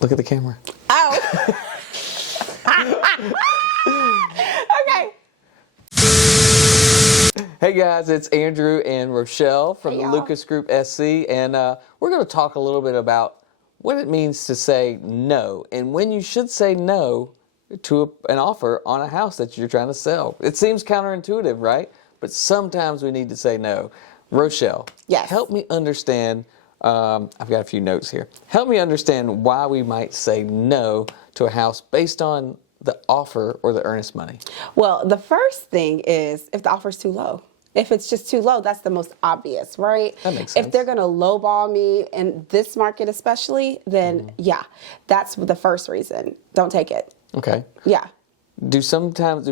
Look at the camera. Oh. Okay. Hey guys, it's Andrew and Rochelle from Hey, the y'all. Lucas Group SC, and we're going to talk a little bit about what it means to say no and when you should say no to an offer on a house that you're trying to sell. It seems counterintuitive, right? But sometimes we need to say no. Rochelle, Yes. help me understand. I've got a few notes here. Help me understand why we might say no to a house based on the offer or the earnest money. Well, the first thing is if the offer's too low. If it's just too low, that's the most obvious, right? That makes sense. If they're going to lowball me in this market especially, then yeah, that's the first reason. Don't take it. Okay. Yeah. Do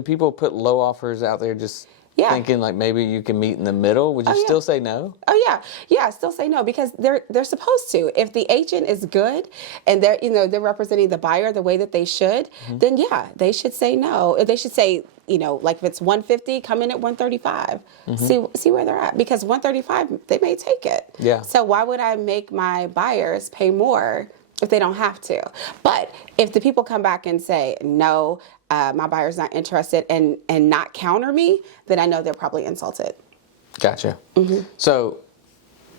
people put low offers out there just Yeah. thinking like maybe you can meet in the middle? Would you Oh, yeah. still say no? Oh yeah, yeah. Still say no because they're supposed to. If the agent is good and they're representing the buyer the way that they should, then yeah, they should say no. They should say like if it's 150, come in at 135. See where they're at because 135 they may take it. Yeah. So why would I make my buyers pay more if they don't have to? But if the people come back and say no, my buyer's not interested and not counter me, then I know they're probably insulted. Gotcha. So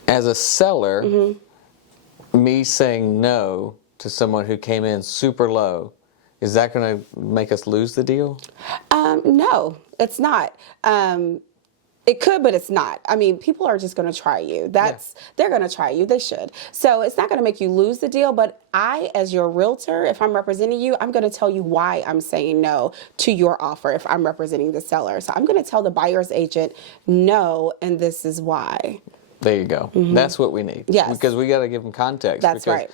as a seller, me saying no to someone who came in super low, is that going to make us lose the deal? No, it's not. It could, but it's not. I mean, people are just going to try you. They're going to try you. They should. So it's not going to make you lose the deal. But I, as your realtor, if I'm representing you, I'm going to tell you why I'm saying no to your offer if I'm representing the seller. So I'm going to tell the buyer's agent no, and this is why. There you go. That's what we need. Yes. Because we got to give them context. That's because right.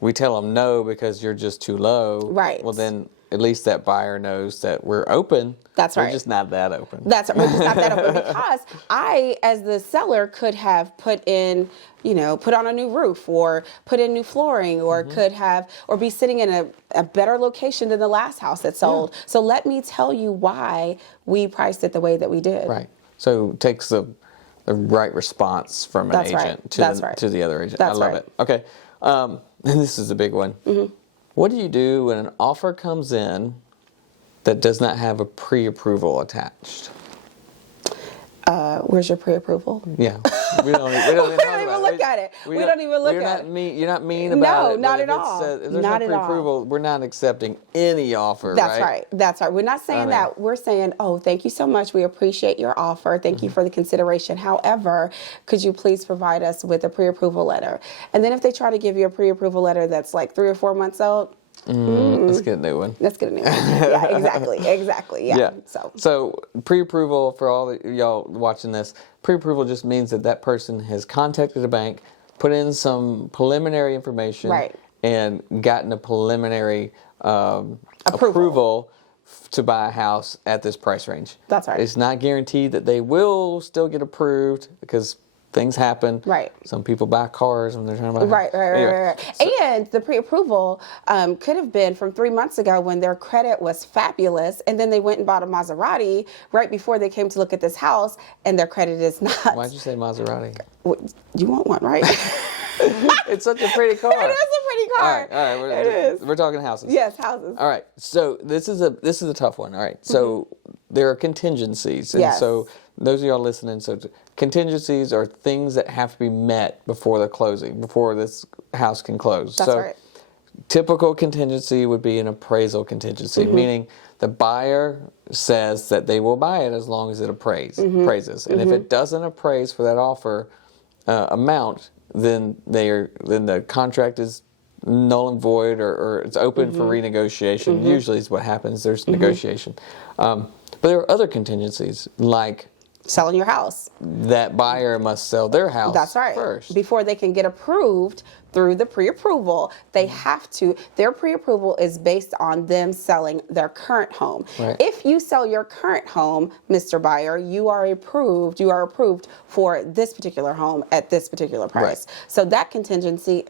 We tell them no because you're just too low. Right. Well, then at least that buyer knows that we're open. That's We're right. just not that open. That's right. We're just not that open because I, as the seller, could have put on a new roof or put in new flooring or could have, or be sitting in a better location than the last house that sold. Yeah. So let me tell you why we priced it the way that we did. Right. So it takes the right response from an That's right. agent That's right. to the other agent. That's I love right. it. Okay. And this is a big one. What do you do when an offer comes in that does not have a pre-approval attached? Where's your pre-approval? Yeah. We don't even look at it. We don't even look at it. You're not mean about it. No, not but at if all. if there's Not no at all. pre-approval, we're not accepting any offer, That's right? right. That's right. We're not saying that. We're saying, oh, thank you so much. We appreciate your offer. Thank you for the consideration. However, could you please provide us with a pre-approval letter? And then if they try to give you a pre-approval letter that's like 3 or 4 months old, Let's get a new one. let's get a new one. Yeah, exactly. Yeah. So pre-approval, for all y'all watching this, pre-approval just means that person has contacted a bank, put in some preliminary information, Right. and gotten a preliminary approval to buy a house at this price range. That's right. It's not guaranteed that they will still get approved because things happen. Right. Some people buy cars when they're trying to buy Right. Anyway, And the pre-approval could have been from 3 months ago when their credit was fabulous, and then they went and bought a Maserati right before they came to look at this house, and their credit is not. Why'd you say Maserati? You want one, right? It's such a pretty car. It is a pretty car. All right. It is. We're talking houses. Yes, houses. All right. So this is a tough one. All right. So there are contingencies, and Yes. so those of y'all listening, so contingencies are things that have to be met before the closing, before this house can close. That's so right. typical contingency would be an appraisal contingency, meaning the buyer says that they will buy it as long as it appraises, and if it doesn't appraise for that offer amount, then the contract is null and void, or it's open for renegotiation. Usually is what happens. There's negotiation. But there are other contingencies, like Selling your house. that buyer must sell their house That's right. first. Before they can get approved through the pre-approval, they have to, their pre-approval is based on them selling their current home. Right. If you sell your current home, Mr. Buyer, you are approved for this particular home at this particular price. Right. So that contingency,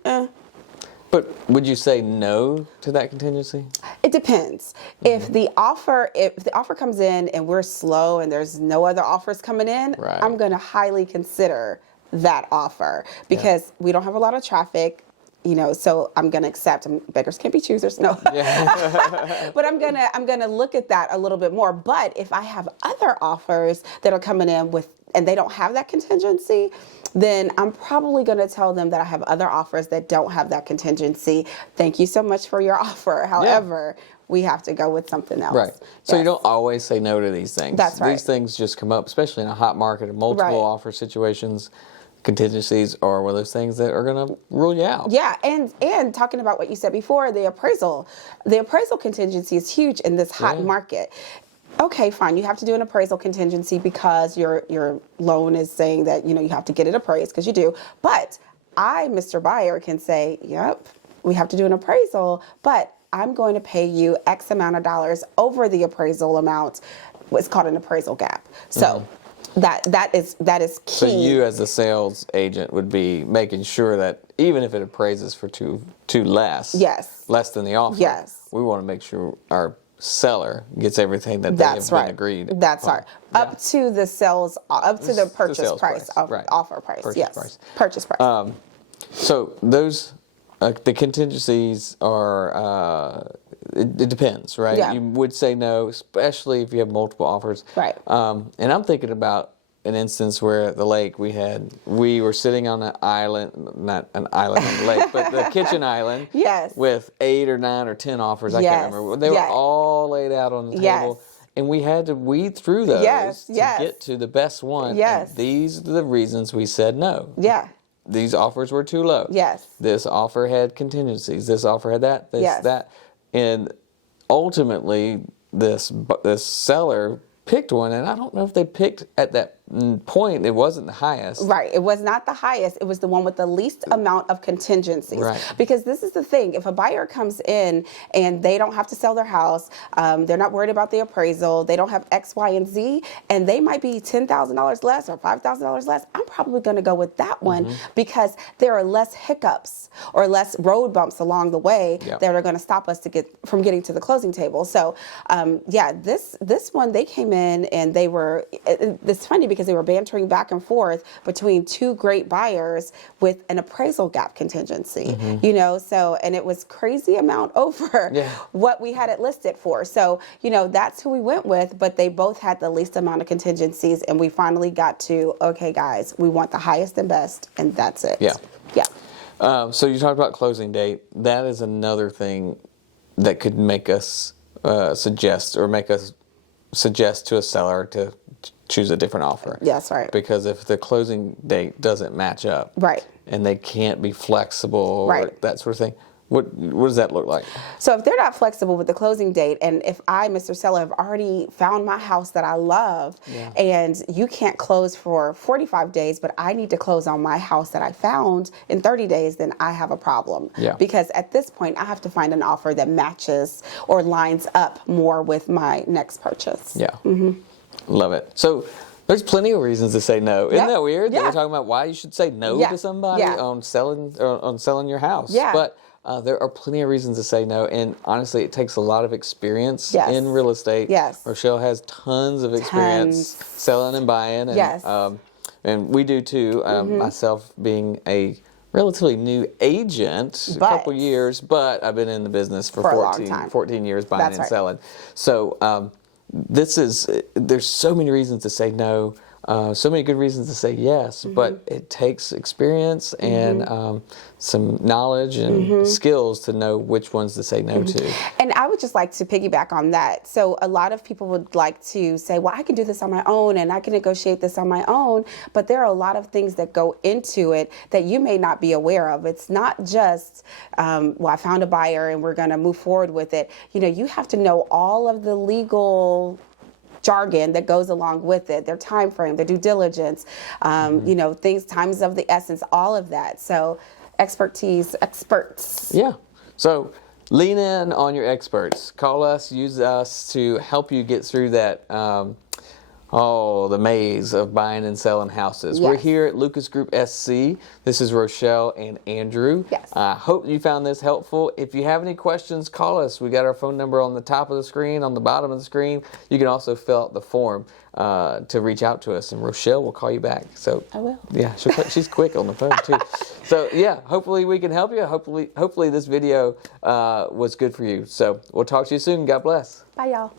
But would you say no to that contingency? it depends. If the offer comes in and we're slow and there's no other offers coming in, Right. I'm going to highly consider that offer because we don't have a lot of traffic. so I'm going to accept. Beggars can't be choosers, no. Yeah. But I'm gonna look at that a little bit more. But if I have other offers that are coming in and they don't have that contingency, then I'm probably going to tell them that I have other offers that don't have that contingency. Thank you so much for your offer. However, we have to go with something else. Right. So Yes. you don't always say no to these things. That's right. These things just come up, especially in a hot market of multiple Right. offer situations. Contingencies are one of those things that are going to rule you out. Yeah, and talking about what you said before, the appraisal contingency is huge in this hot market. Okay, fine. You have to do an appraisal contingency because your loan is saying that you have to get it appraised, because you do. But I, Mr. Buyer, can say, yep, we have to do an appraisal, but I'm going to pay you X amount of dollars over the appraisal amount. It's called an appraisal gap. So. That is key. So you, as a sales agent, would be making sure that even if it appraises for too less, less than the offer, we want to make sure our seller gets everything that they have been agreed. That's upon. right. Up to the purchase price, offer price. Purchase price. So those the contingencies are. It depends, right? Yeah. You would say no, especially if you have multiple offers. Right. And I'm thinking about an instance where at the lake we were sitting on an island, not an island on the lake, but the kitchen island. Yes. With 8 or 9 or 10 offers. I can't remember. They were all laid out on the table. And we had to weed through those to get to the best one. Yes. And these are the reasons we said no. Yeah. These offers were too low. Yes. This offer had contingencies. This offer had that. That. And ultimately, this seller picked one, and I don't know if they picked at that point. It wasn't the highest. Right. It was not the highest. It was the one with the least amount of contingencies. Right. Because this is the thing. If a buyer comes in and they don't have to sell their house, they're not worried about the appraisal, they don't have X, Y, and Z, and they might be $10,000 less or $5,000 less, I'm probably going to go with that one because there are less hiccups or less road bumps along the way that are going to stop us from getting to the closing table. So, this one, they came in and they were, it's funny because they were bantering back and forth between two great buyers with an appraisal gap contingency, so, and it was crazy amount over what we had it listed for. So, that's who we went with, but they both had the least amount of contingencies, and we finally got to, okay, guys, we want the highest and best, and that's it. Yeah. So you talked about closing date. That is another thing that could make us suggest to a seller to choose a different offer. Yes, right. Because if the closing date doesn't match up, and they can't be flexible, or that sort of thing, what does that look like? So if they're not flexible with the closing date, and if I, Mr. Seller, have already found my house that I love, and you can't close for 45 days, but I need to close on my house that I found in 30 days, then I have a problem. Because at this point, I have to find an offer that matches or lines up more with my next purchase. Love it. So there's plenty of reasons to say no. Isn't that weird? That we're talking about why you should say no to somebody on selling your house. But there are plenty of reasons to say no, and honestly, it takes a lot of experience in real estate. Rochelle has tons of experience selling and buying, and and we do too. Myself being a relatively new agent, a couple years, but I've been in the business for 14 years buying and selling. So there's so many reasons to say no. So many good reasons to say yes, but it takes experience and some knowledge and skills to know which ones to say no to. And I would just like to piggyback on that. So a lot of people would like to say, well, I can do this on my own and I can negotiate this on my own, but there are a lot of things that go into it that you may not be aware of. It's not just, well, I found a buyer and we're going to move forward with it. You have to know all of the legal jargon that goes along with it, their time frame, their due diligence, times of the essence, all of that. So experts. Yeah. So lean in on your experts. Call us, use us to help you get through that Oh, the maze of buying and selling houses. Yes. We're here at Lucas Group SC. This is Rochelle and Andrew. Yes. I hope you found this helpful. If you have any questions, call us. We got our phone number on the top of the screen, on the bottom of the screen. You can also fill out the form to reach out to us, and Rochelle will call you back. So I will. Yeah, she's quick on the phone too. So yeah, hopefully we can help you. Hopefully this video was good for you. So we'll talk to you soon. God bless. Bye, y'all.